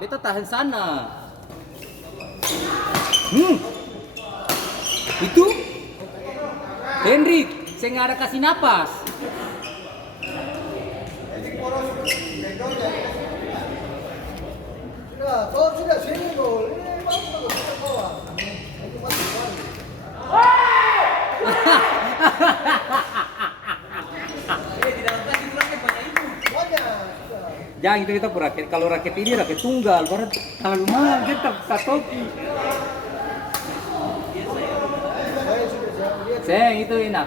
Beta tahan sana. Itu Hendrik, saya nggak ada kasih napas. Sudah sini gol. Ini bagus kita bawa. Itu masih baru. Jangan gitu kita raket. Kalau raket ini raket tunggal, baru terlalu mahal kita satoki. Sayang itu enak.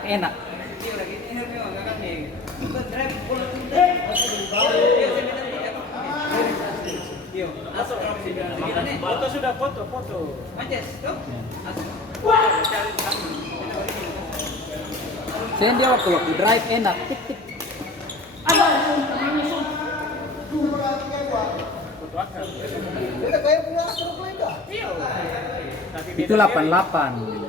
Foto sudah foto. Sayang dia waktu drive enak. Tik. Kita kayak punya truk lega. Itu 88.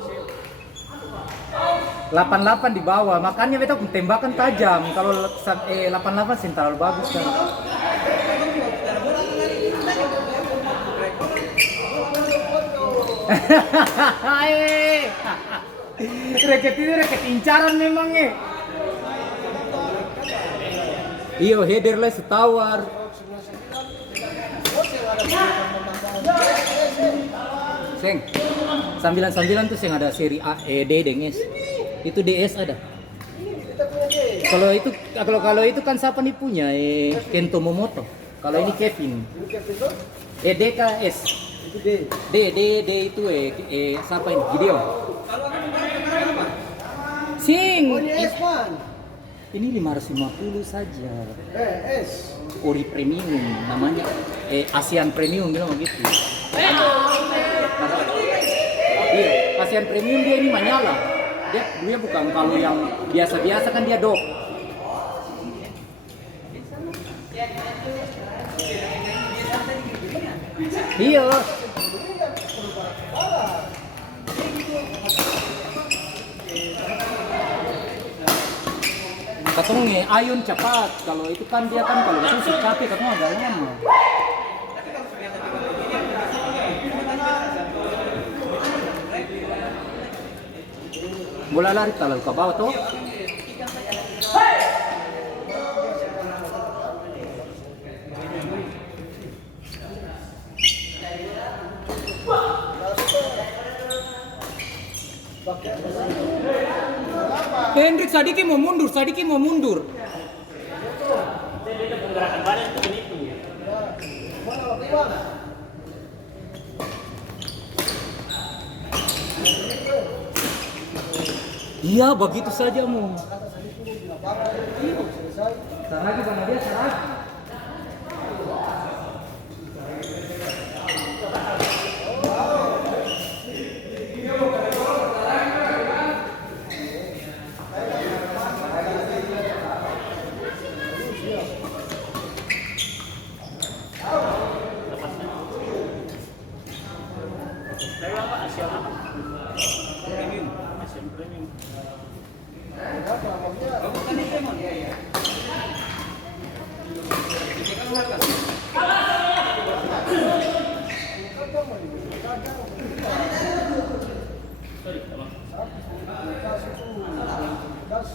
88 di bawah, makanya beta pun tembakan tajam. Kalau 88 sih terlalu bagus kan. Raket ini raket incaran memang ya. Iyo header lah setawar. Seng, 99 tuh yang ada seri A, D, DS. Itu DS ada. Kalau itu kan siapa nih punya? Kento Momoto. Kalau ini Kevin. DKS. Itu D. D itu siapa ini? Gideon. Sing. Oh, ini S-Man. Ini 550 saja. S. Ori Premium namanya. ASEAN Premium bilang begitu. Iya, ASEAN Premium dia ini menyala. Dia bukan kalau yang biasa-biasa kan dia dok. Iya. Katong ayun cepat. Kalau itu kan dia kan kalau itu si capek katong agak lama. Bola lari terlalu ke bawah tuh. Hendrik Sadiki mau mundur. Iya, begitu saja mau. Saragi sama dia saragi.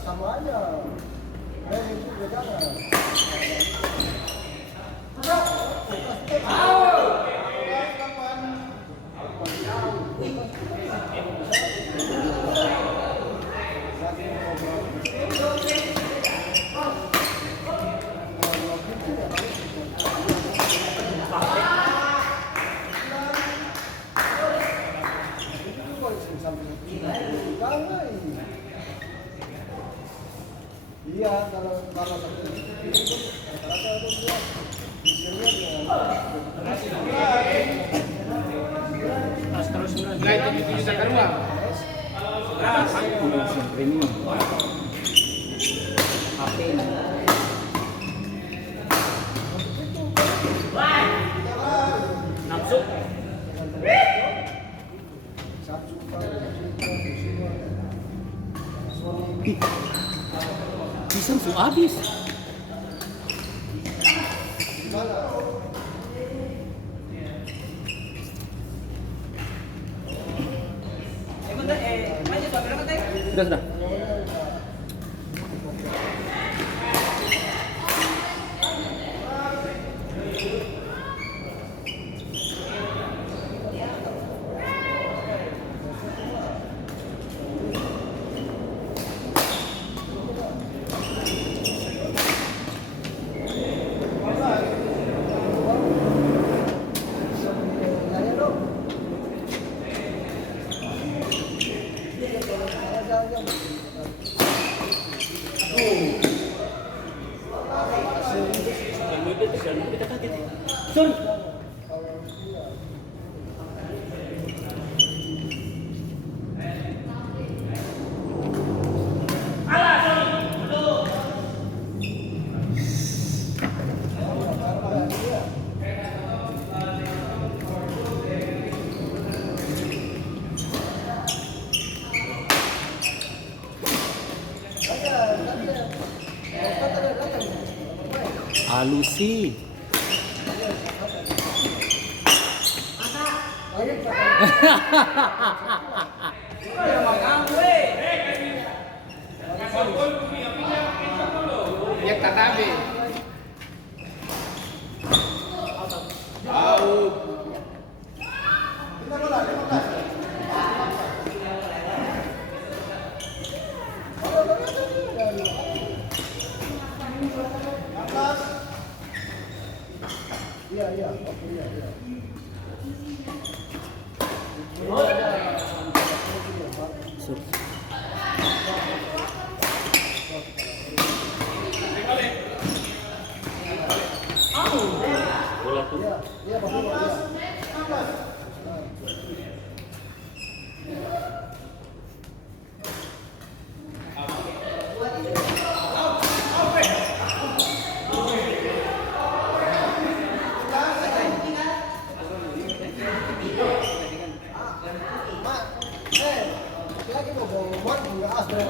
Sama aja. Itu bedanya. Iya, kalau rata-rata itu dia Premium. HP ini. Nafsu. Pisang su habis. Sudah. Alusi. Ya tatabi. Iya. Oke, iya. Iya, Pak. Lagi mau bawa enggak asli.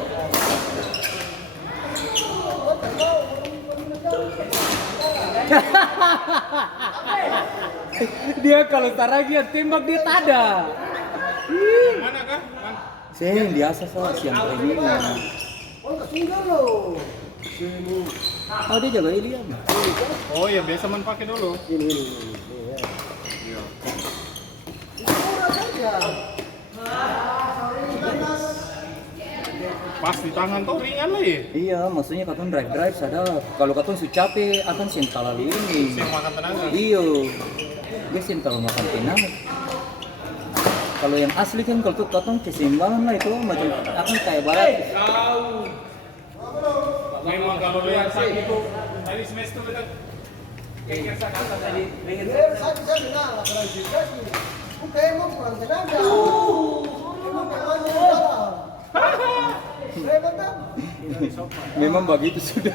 Dia kalau taragian tembak dia tada. Mana kah? Sing biasa soal siang ini. Oh, ketinggal loh. Sini. Oh dia jaga Ilya. Oh ya biasa man pakai dulu. Ini. Iya. Itu murah saja. Pas di tangan tuh ringan lah ya. Iya, maksudnya katun drive sadar. Kalau katun su capek akan sental ini. Yang makan tenaga. Iyo, dia sental makan tenaga. Kalau yang asli kan kalau tuh katun keseimbangan lah itu macam akan kayak barat. Memang kalau lihat sakit itu tadi semester itu kayak sakit tadi. Saya bisa dengar lah kalau juga sih. Bukan emang kurang tenaga. Emang memangnya Hebat kan? Memang begitu sudah.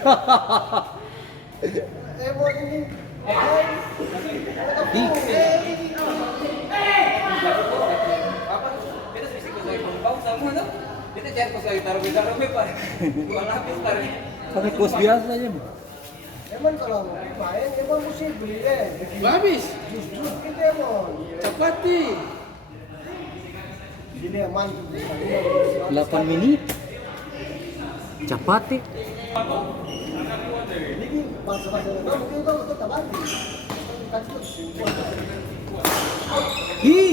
Emang ini. Pakai kos biasa aja. Emang kalau main emang mesti beli Habis. Justru kita emang. Cepati. Ini emang 8 menit. Capati. ini masa-masa mungkin itu tetap lagi. Kasih tuh. Hi.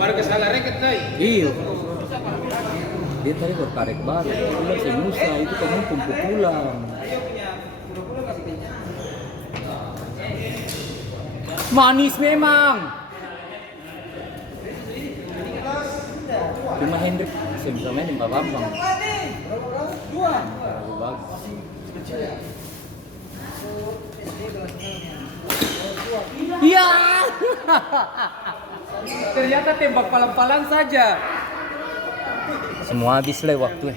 Baru ke salah reket dai. Iya. Dia tadi bertarik baru. Dia bilang si Musa itu kamu kumpul pulang. Manis memang. Cuma Hendrik bisa main di Mbak Bambang. Dua. Bagus. Iya. Ternyata tembak palang-palang saja. Semua habis lah waktu.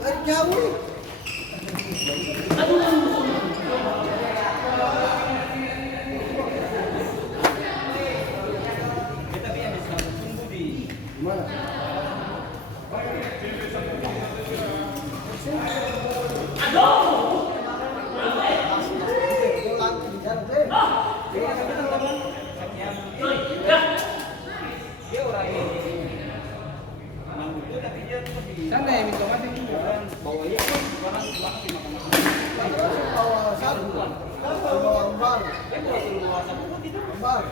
Lari jauh. Ambar. Ambar.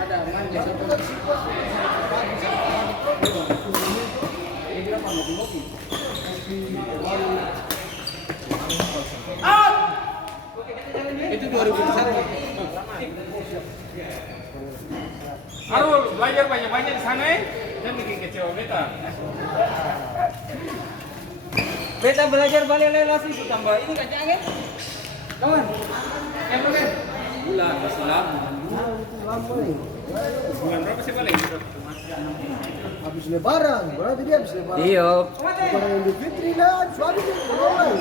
Ada manja satu. Ini berapa ngopi-ngopi? Itu 2000 besar. Arul, belajar banyak-banyak di sana ya. Dan bikin kecewa beta. Beta belajar balik lagi itu tambah ini kacang kan? Kawan, yang kan? Bulan masih lama. Bulan berapa sih balik? Habis lebaran, berarti dia habis lebaran. Iya, Lebaran Idul Fitri lah, suami dia mulai.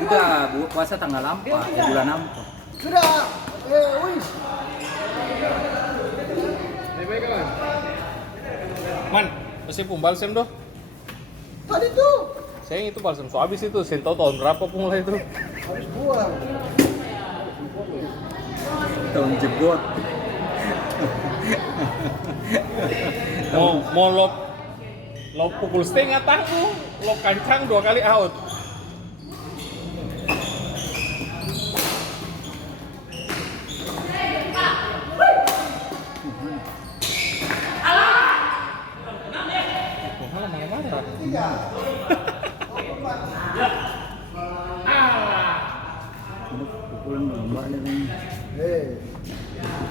sudah puasa tanggal 4 ya bulan 6. Sudah, wis. Man, pasti pun balsem doh. Tadi tuh Sayang itu balsam so habis itu, saya tahu tahun berapa pun mulai itu. habis buang. Tahun jebot. Mau lo pukul setengah tangku, lo kancang 2 kali out. Pulang lama nih.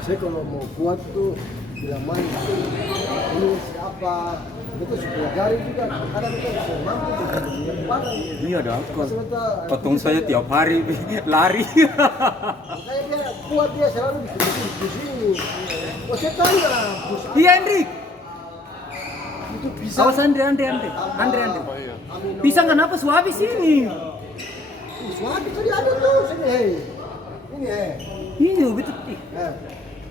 Saya kalau mau kuat tuh bilang main ini siapa itu pelajari juga kadang kita bisa mampu dengan padang. Ini ada apa? Potong saya tiap hari lari. Makanya dia kuat, dia selalu di sini. Oh saya tanya, Iya Hendrik. itu bisa. Awas Andre. Pisang kenapa su habis ini? Suami tadi ada tuh sini, hei. Ini Ini betul.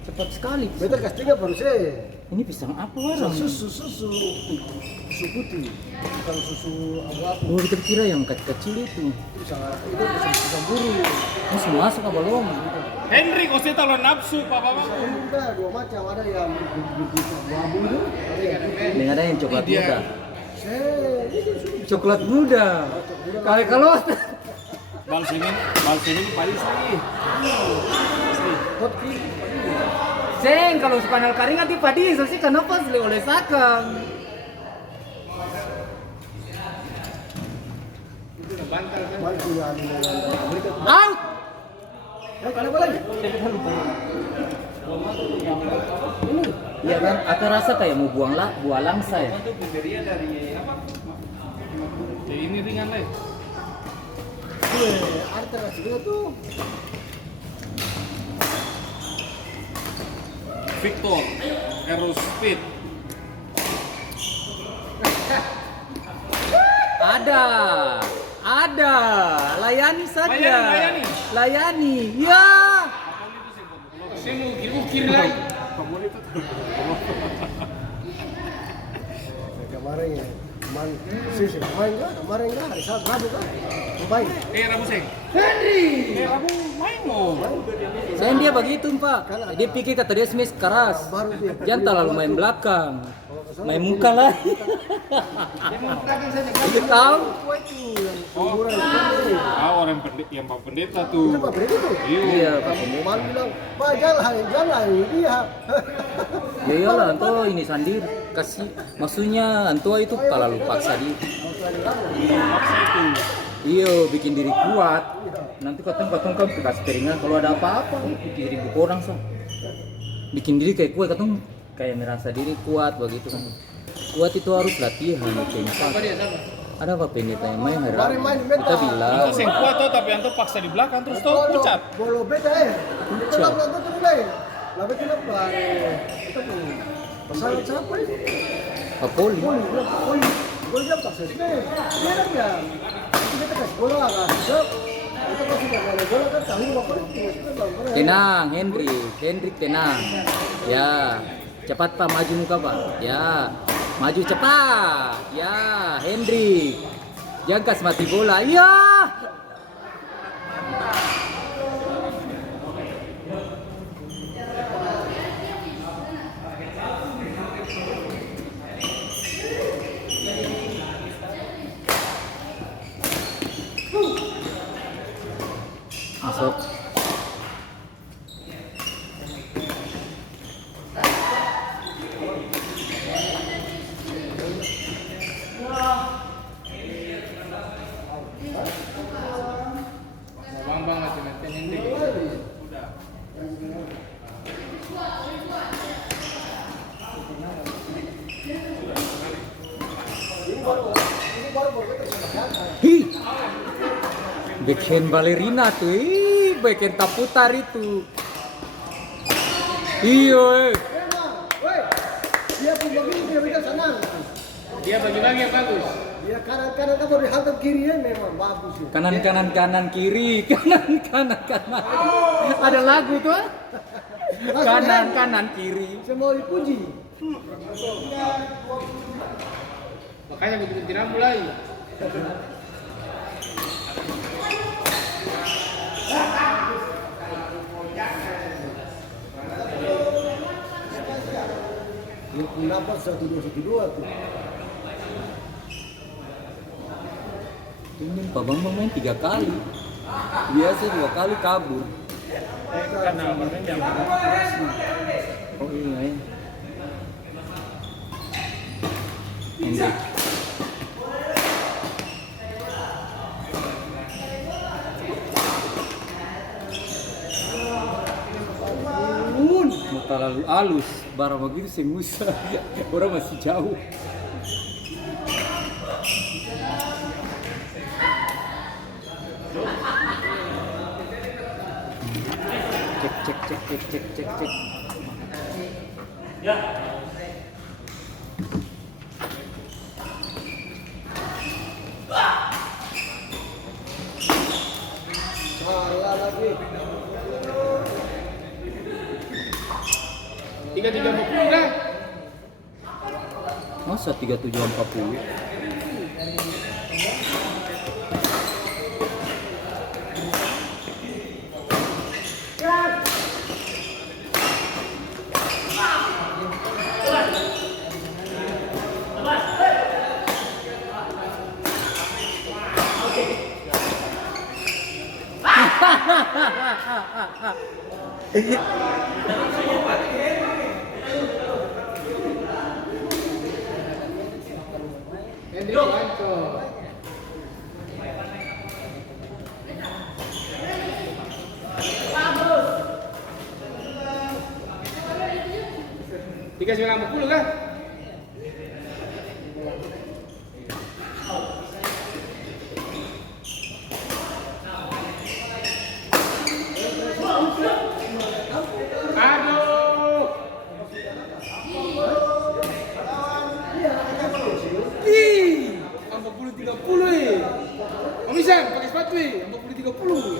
cepat sekali. Betul kasih baru saya. Ini pisang apa orang? Susu putih, bukan susu apa. Oh, kita kira yang kecil itu. Itu bisa buru. Ini semua masuk ke belum? Henry, kau sih tahu nafsu, Papa Bang. Ini juga dua macam, ada yang buah bulu, ada yang putih. Dengan ada yang coklat muda. Ini sudah Coklat muda. Kalau Balsemin paling lagi. kopi. Seng kalau sepanel kari nanti padi, so sih kenapa sih oleh sakang? Bantu yang Amerika. Out! Kalau boleh. Iya kan? Aku rasa kayak mau buah langsa ya. Ya ini ringan lah. Ada terasi juga tuh. Victor, Aerospeed. Ada. Layani saja. Layani. Ya. Saya mau ukir lagi. Kemarin ya, kemarin kan hari Sabtu Rabu kan, baik. Rabu Seng. Henry. Rabu main mau. Saya dia begitu Pak. Dia pikir kata dia smash keras. Baru dia. Jangan terlalu main belakang. Main muka lah. Tahu? Kuburan Orang yang Pak Pendeta tuh. itu Pak Beri itu. Iya, Pak Pendeta. Mal bilang, Pak jangan dia. Ya iyalah, Anto ini Sandir kasih. Maksudnya Anto itu terlalu paksa dia. Maksa itu. Iya, bikin diri kuat. Nanti katong kan kasih teringat kalau ada apa-apa, bikin diri orang so. Bikin diri kayak kuat, katong kayak merasa diri kuat begitu kan. Kuat itu harus latihan, tempat. Ada apa pendeta yang main hari Rabu? Kita bilang. Anto Seng kuat tuh tapi Anto paksa di belakang terus tuh pucat. Bolo beta Kita lah belakang tuh mulai. Lalu kita kita pun pasangan siapa ini? Apoli. Poli dia paksa sini. Dia kan ya. Kita kasih bola kan. Kita kasih bola kan tahu apa itu. Tenang, Hendrik tenang. Ya, cepat Pak, maju muka Pak. Ya, maju cepat. Ya, Hendrik. Jangan kasih mati bola. Ya. masuk. Bang masih maintain ini. Hi, bikin balerina tuh, bikin taputar itu. Iya, Memang, woi, dia pun begini dia bisa senang. Dia bagi-bagi yang bagus. Dia kanan-kanan kan baru dihantam kirinya memang bagus ya. kanan kanan kanan kiri, kanan kanan kanan. Ada lagu tuh, ah? Kanan kanan kiri. Semua dipuji. Makanya begitu mulai. Dia pun dapat 1-2 tuh. Ini Pak Bambang main 3 kali. Biasa 2 kali kabur. Karena kemarin jam Oh iya. Hendrik. Mau terlalu halus, barang begitu semusa. Orang masih jauh. Cek. Salah lagi. 3-3 kan? Masa 3740? Hendrik Wanco. Tiga 90 kan? Aduh. Ih, 40-30 Om Isan, pakai sepatu 40-30.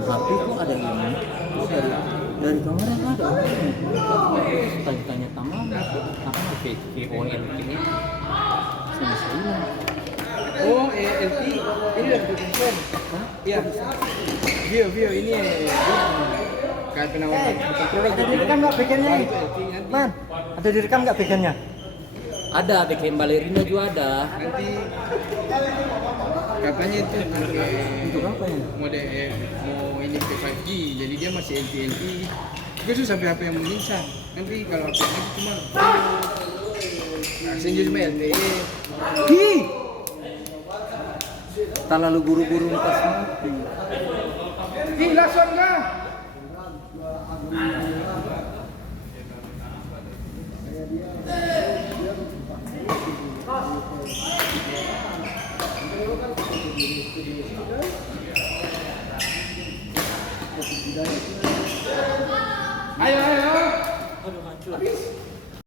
HP kok ada ini? Kok dari kamera nggak ada? Tanya taman, apa KOL ini? Sama saya. Oh, LT ini udah dipesan. Iya. Vio ini kayak penawaran produk ada direkam nggak bagiannya? Man, ada direkam nggak bagiannya? Ada, bikin balerina juga ada. nanti katanya itu Untuk apa ya? mode mau ini ke 5G jadi dia masih LTE itu susah HP yang menyingsang nanti kalau HP ini cuma senjata cuma LTE Hi! Terlalu buru-buru lepas mati. ih langsung kah ayo Aduh hancur.